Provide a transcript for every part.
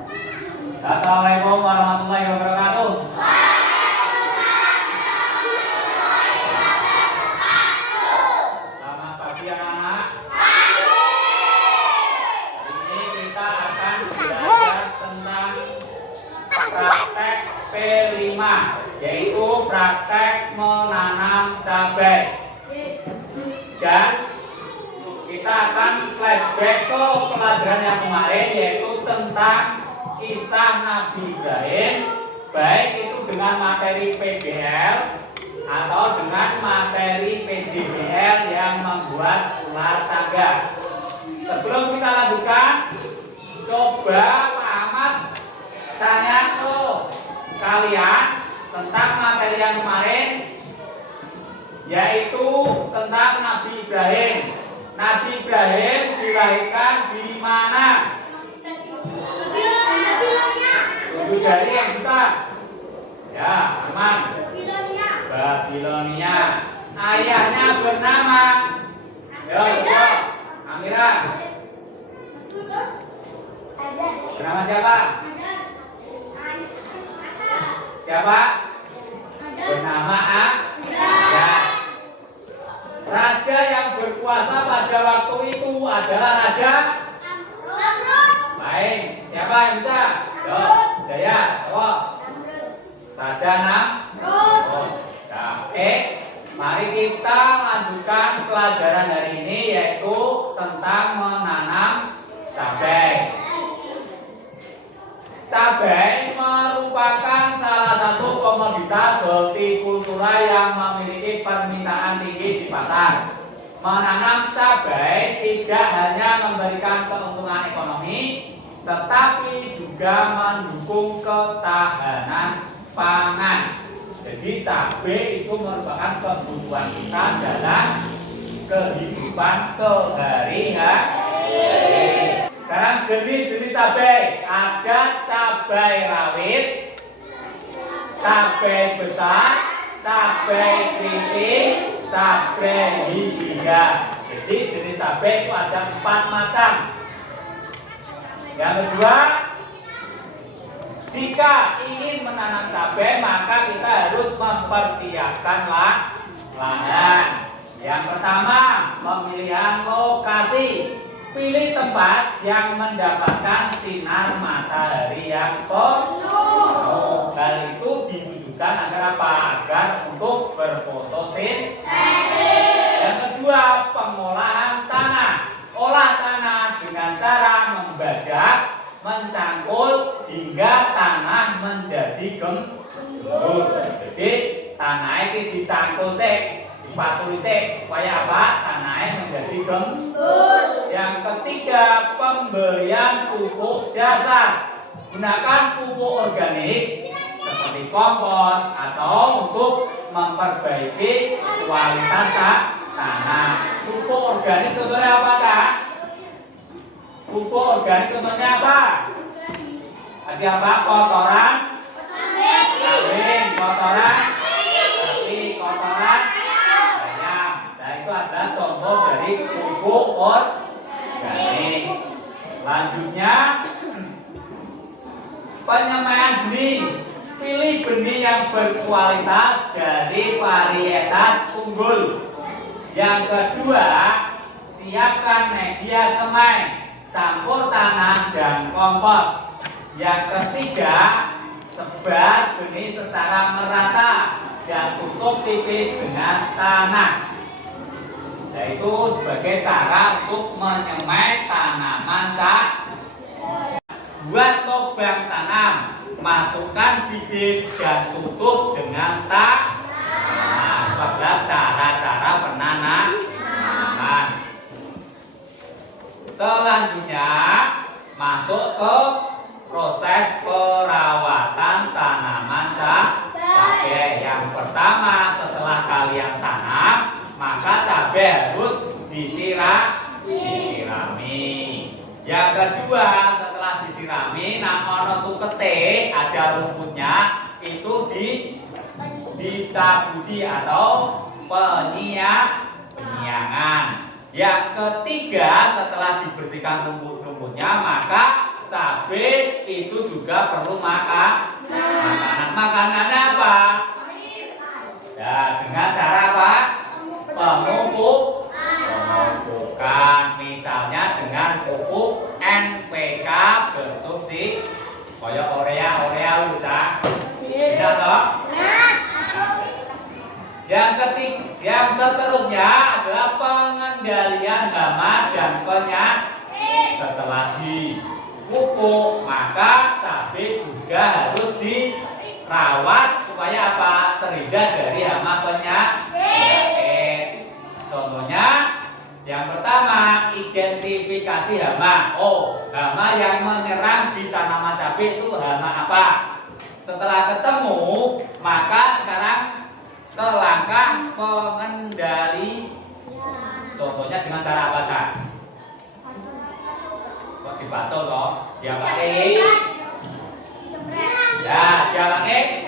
Assalamualaikum warahmatullahi wabarakatuh. Selamat pagi anak-anak. Hari ini kita akan belajar tentang praktek P5, yaitu praktek menanam cabai. Dan kita akan flashback ke pelajaran yang kemarin, yaitu tentang kisah Nabi Ibrahim, baik itu dengan materi PBL atau dengan materi PJBL yang membuat ular tangga. Sebelum kita lanjutkan, coba Pak Ahmad tanya ke kalian tentang materi yang kemarin, yaitu tentang Nabi Ibrahim. Nabi Ibrahim dilahirkan di mana? Tujuh jari yang besar. Ya, aman. Babilonia. Ayahnya bernama. Yo, Amira. Bernama siapa? Siapa? Bernama Azar. Raja yang berkuasa pada waktu itu adalah Raja Baik. Siapa yang bisa? Yo, Jaya, Sowo. Raja Namrud. Oke, mari kita lanjutkan pelajaran hari ini, yaitu tentang menanam cabai. Cabai merupakan salah satu komoditas hortikultura yang memiliki permintaan tinggi di pasar. Menanam cabai tidak hanya memberikan keuntungan ekonomi, tetapi juga mendukung ketahanan pangan. Jadi cabai itu merupakan kebutuhan kita dalam kehidupan sehari-hari. Sekarang jenis-jenis cabai, ada cabai rawit, cabai besar, cabai keriting, cabai hijau. Jadi jenis cabai itu ada 4 macam. Yang kedua, jika ingin menanam cabai maka kita harus mempersiapkan lahan. Yang pertama, pemilihan lokasi. Pilih tempat yang mendapatkan sinar matahari yang penuh. Hal itu diwujudkan agar apa? Agar untuk berfotosintesis. Yang kedua, pengolahan tanah. Olah tanah dengan cara membajak, mencangkul hingga tanah menjadi gembur. Jadi tanah ini dicangkul sih, dipatuli sih, supaya apa? Tanahnya menjadi gembur. Yang ketiga, pemberian pupuk dasar. Gunakan pupuk organik seperti kompos atau untuk memperbaiki kualitas tanah. Pupuk organik contohnya apa, Kak? Pupuk organik contohnya apa? Ada apa? Kotoran kambing, kotoran sapi, kotoran ayam. Nah, itu adalah contoh dari pupuk organik. Selanjutnya, penyemaian benih. Pilih benih yang berkualitas dari varietas unggul. Yang kedua, siapkan media semai, campur tanah dan kompos. Yang ketiga, sebar benih secara merata dan tutup tipis dengan tanah. Yaitu sebagai cara untuk menyemai tanaman cabai. Buat lubang tanam, masukkan bibit dan tutup dengan tanah. Adalah cara-cara penanaman. Selanjutnya, masuk ke proses perawatan tanaman cabai. Yang pertama, setelah kalian tanam, maka cabai harus disirami. Yang kedua, setelah disirami, ono sukete, ada rumputnya, itu dicabuti atau penyiangan. Yang ketiga, setelah dibersihkan rumput-rumputnya, maka cabai itu juga perlu makanan. Makanannya apa? Ya, dengan cara apa? Pemumpukan. Misalnya dengan pupuk NPK bersubsidi. Kayak Orea Luca. Tidak toh? Yang seterusnya adalah pengendalian hama dan penyakit. Setelah dipupuk, maka cabai juga harus dirawat supaya apa? Terhindar dari hama penyakit. Contohnya, yang pertama, identifikasi hama. Hama yang menyerang di tanaman cabai itu hama apa? Setelah ketemu, maka sekarang ke langkah pengendali. Contohnya dengan cara apa, Cak? Kok dibacol loh? Dia pakai. Ya, dia pakai.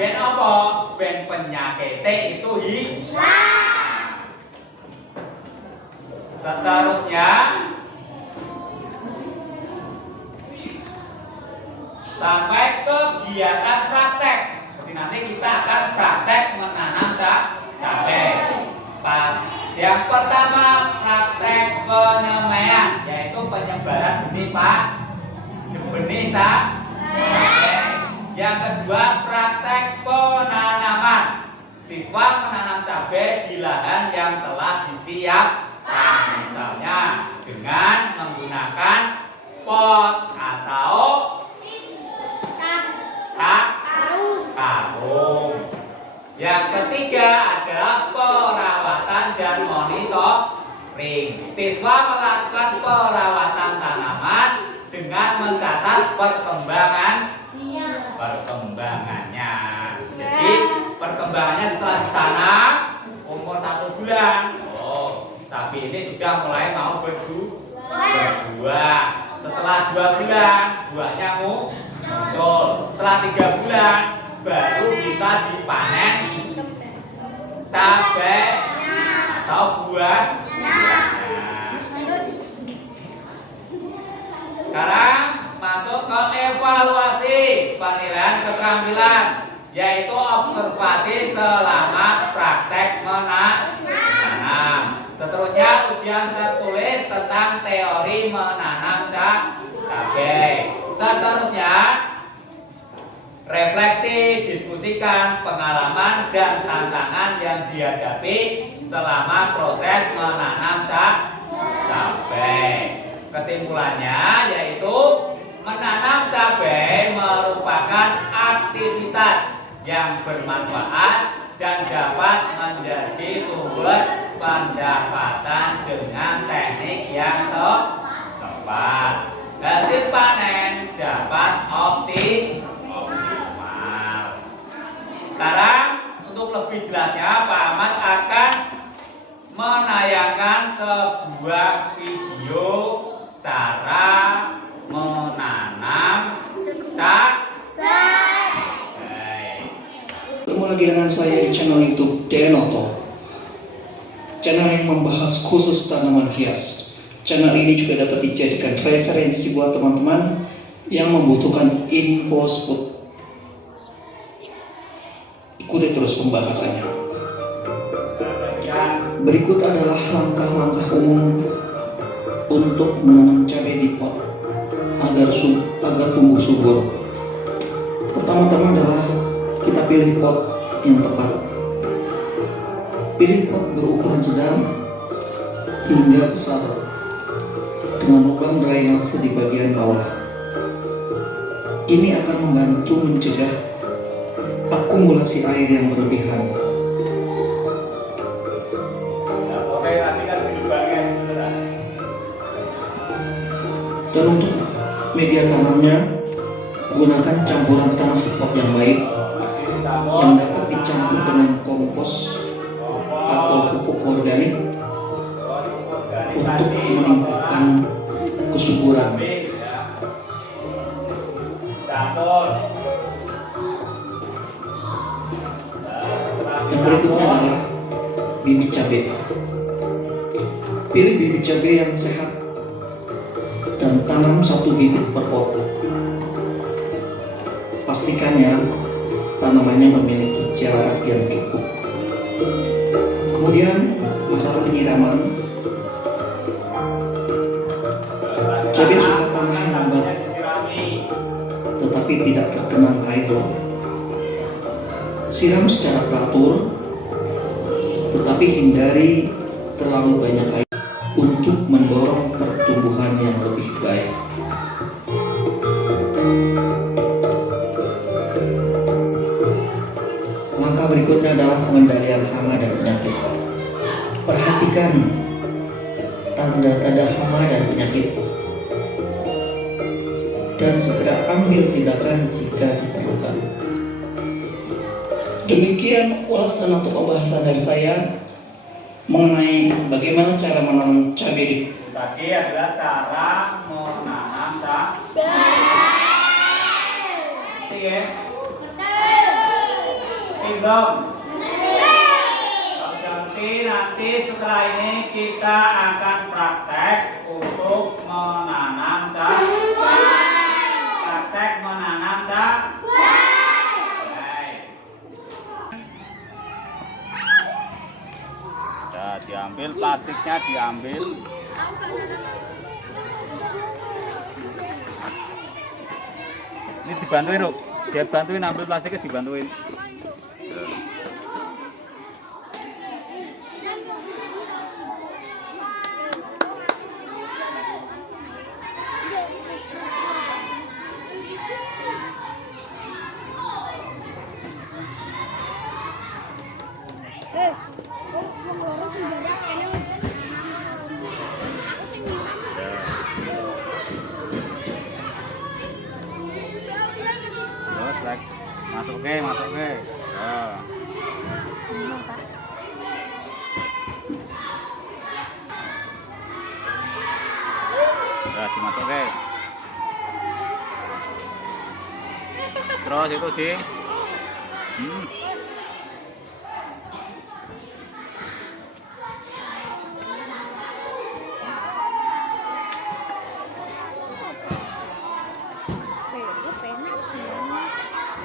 Ben apa? Ben penyakit itu hilang. Seterusnya sampai kegiatan praktek. Seperti nanti kita akan praktek menanam cabai. Yang pertama praktek penyemaian, yaitu penyebaran benih cabai. Yang kedua praktek penanaman. Siswa menanam cabai di lahan yang telah disiapkan, misalnya dengan menggunakan pot atau karung. Yang ketiga adalah perawatan dan monitoring. Siswa melakukan perawatan tanaman dengan mencatat perkembangannya. Jadi perkembangannya setelah ditanam umur 1 bulan. Tapi ini sudah mulai mau berbuah. Setelah 2 bulan buahnya muncul. Setelah 3 bulan baru bisa dipanen cabai atau buahnya. Sekarang masuk ke evaluasi penilaian keterampilan, yaitu observasi selama praktek menanam. Seterusnya ujian tertulis tentang teori menanam cabai. Seterusnya refleksi, diskusikan pengalaman dan tantangan yang dihadapi selama proses menanam cabai. Kesimpulannya yaitu menanam cabai merupakan aktivitas yang bermanfaat dan dapat menjadi sumber pendapatan dengan teknik yang tepat. Hasil panen dapat optimal. Sekarang untuk lebih jelasnya Pak Ahmad akan menayangkan sebuah video cara menanam cabai. Ketemu lagi dengan saya di channel YouTube Denoto, channel yang membahas khusus tanaman hias. Channel ini juga dapat dijadikan referensi buat teman-teman yang membutuhkan info seputar. Ikuti terus pembahasannya. Berikut adalah langkah-langkah umum untuk menanam cabai di pot agar tumbuh subur. Pertama-tama adalah kita pilih pot yang tepat. Pilih pot berukuran sedang hingga besar dengan lubang drainase di bagian bawah. Ini akan membantu mencegah akumulasi air yang berlebihan. Dan untuk media tanamnya, gunakan campuran tanah pot yang baik yang dapat dicampur dengan kompos atau pupuk organik untuk meningkatkan kesuburan. Yang berikutnya adalah bibit cabai. Pilih bibit cabai yang sehat Tanam 1 bibit per pot. Pastikan ya, tanamannya memiliki jarak yang cukup. Kemudian masalah penyiraman. Cabai suka tanah yang lambat, tetapi tidak tergenang air. Siram secara teratur, tetapi hindari terlalu banyak air untuk mendorong pertumbuhan yang lebih baik. Langkah berikutnya adalah pengendalian hama dan penyakit. Perhatikan tanda-tanda hama dan penyakit dan segera ambil tindakan jika diperlukan. Demikian ulasan atau pembahasan dari saya mengenai bagaimana cara menanam cabai di. Tadi adalah cara menanam cabai. Ya. Belum. Nanti setelah ini kita akan praktek untuk menanam cabai. Praktek menanam cabai. Ya, diambil plastiknya, diambil. Ini dibantuin, Ruk. Dia bantuin ambil plastiknya, dibantuin. Masuk ke. Udah dimasuk ke. Terus itu di.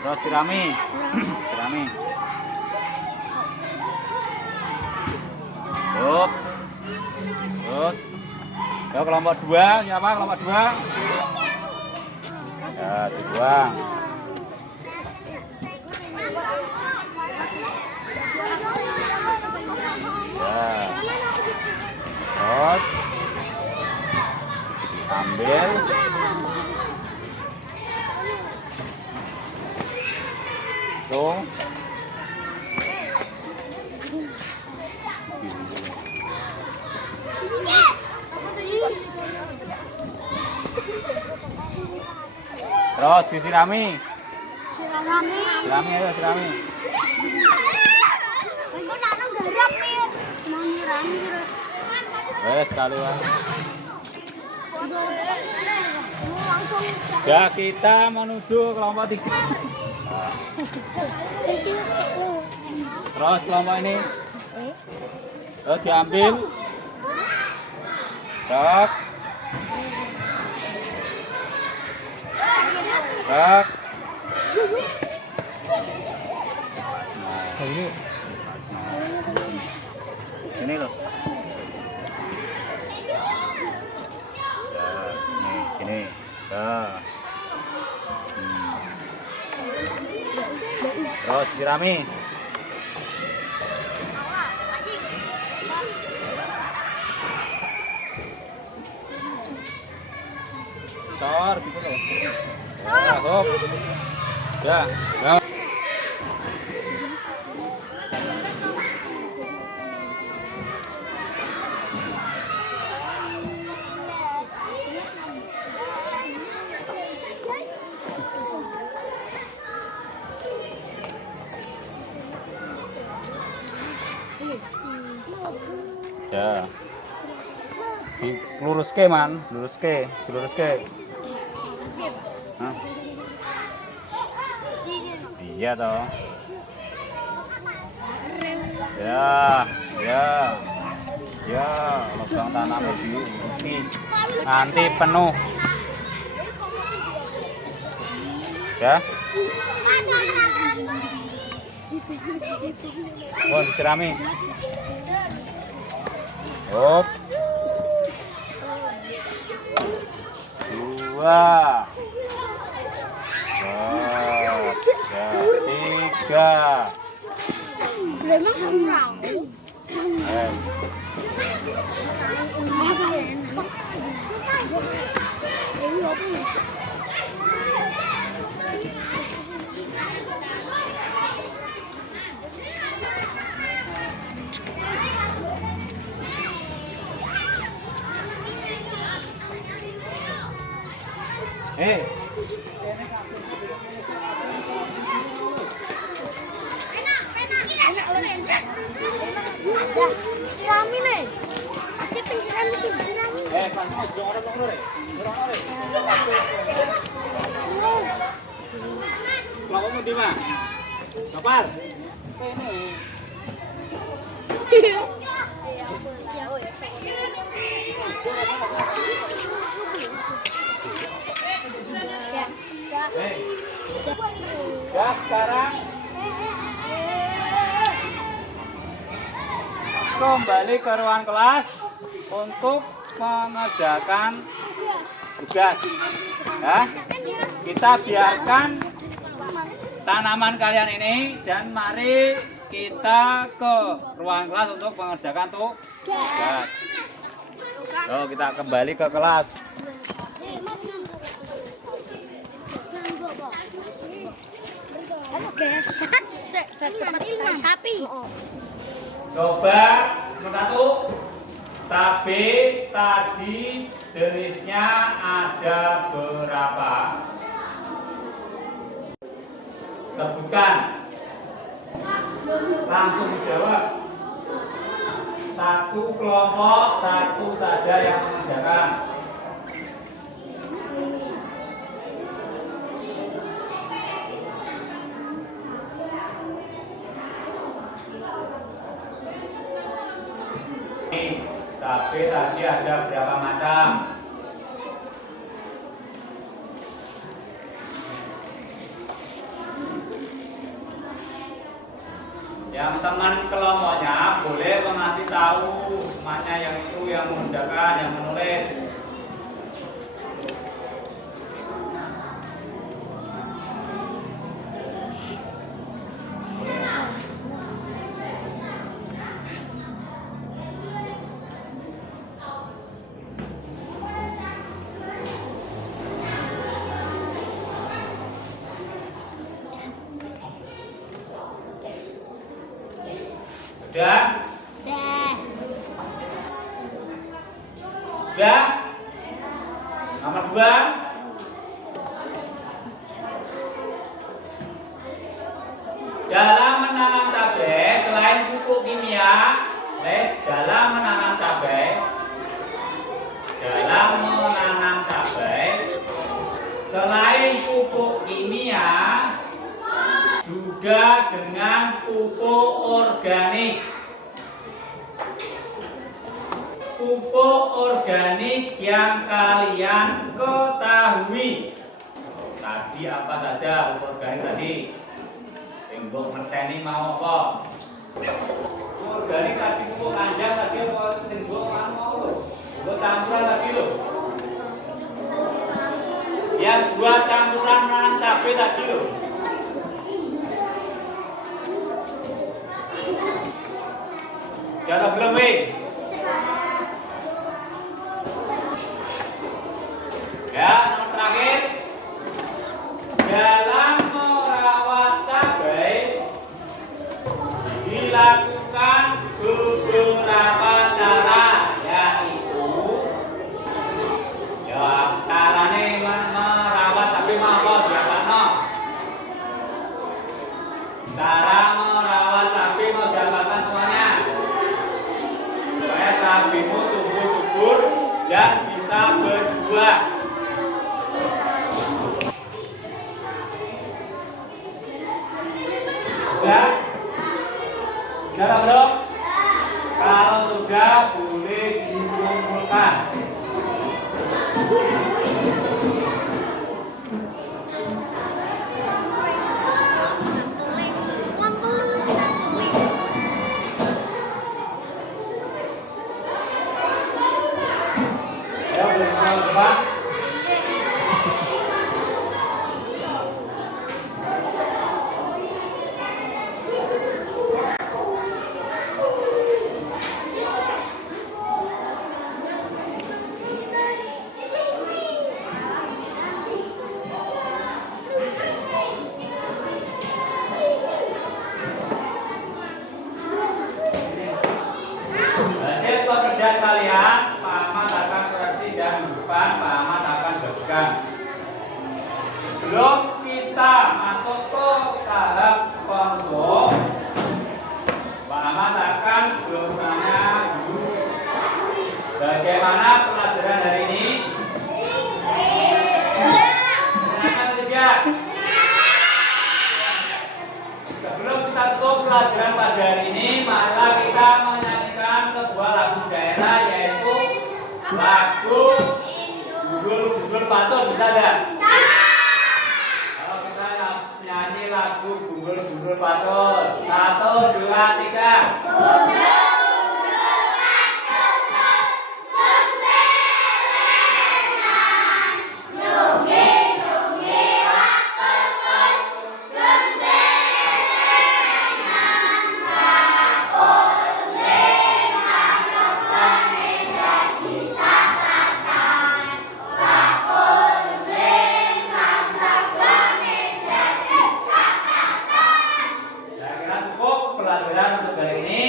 Terus sirami. Up. Terus. Ya kelompok 2, siapa kelompok 2? Ya, dibuang. Ya. Terus ambil. Tuh. Terus disirami. Sirami. Sekali wae. Ya, kita menuju kelompok 3. Terus kelompok ini. Terus diambil. Tak. Sini loh. Sini. Terus sirami. Sor gitu loh. Ya, hop. Ya. Ya. Luruske man, luruske. Hah? Iya toh. Ya, lubang tanam di nanti penuh. Ya. Oh, disirami. Hop. 2. Wah. 3. Sirami nih. Ada pencerahan itu sirami. Kalau kamu di mana? Kapal. Ya, sekarang kembali ke ruang kelas untuk mengerjakan tugas. Ya, kita biarkan tanaman kalian ini dan mari kita ke ruang kelas untuk mengerjakan tugas. So, kita kembali ke kelas. Sapi. Coba nomor 1. Cabai tadi jenisnya ada berapa? Sebutkan. Langsung jawab. Satu kelompok, satu saja yang mengerjakan. Cabai tadi ada berapa macam? Yang teman kelompoknya boleh mengasih tahu mana yang itu yang mengerjakan, yang menulis. Sudah? Sudah? Nomor 2. Dalam menanam cabai, selain pupuk kimia, dalam menanam cabai, selain pupuk kimia, juga dengan pupuk organik. Pupuk organik yang kalian ketahui. Tadi apa saja pupuk organik tadi? Tembok merteni mau apa? Pupuk organik tadi pupuk kandang tadi apa? Tembok mau lo? Pupuk campuran tadi lo? Yang buat campuran menanam cabai tadi lo? Jangan belum ya, nomor terakhir. Dalam merawat cabai dilakukan beberapa cara, yaitu ya caranya merawat cabai apa diapakan? Cara merawat cabai mau diapakan semuanya? Supaya cabaimu tumbuh subur dan bisa berbuah. Sudah? Sudah belum? Kalau sudah boleh dikumpulkan. Silakan bertanya dulu. Bagaimana pelajaran hari ini? Silakan tidak. Sebelum kita tutup pelajaran pada hari ini, marilah kita menyanyikan sebuah lagu daerah, yaitu lagu Gundul Patut. Bisa tidak? Kalau kita nyanyi lagu Gundul Patut, 1, 2, 3. Pelajaran untuk hari ini.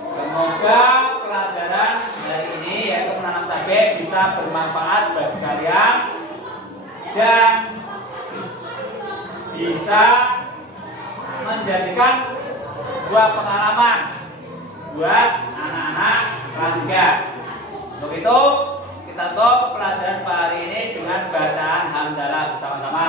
Semoga pelajaran hari ini, yaitu menanam cabai, bisa bermanfaat bagi kalian dan bisa menjadikan sebuah pengalaman buat anak-anak kelas 3. Untuk itu kita tutup pelajaran hari ini dengan bacaan hamdalah bersama-sama.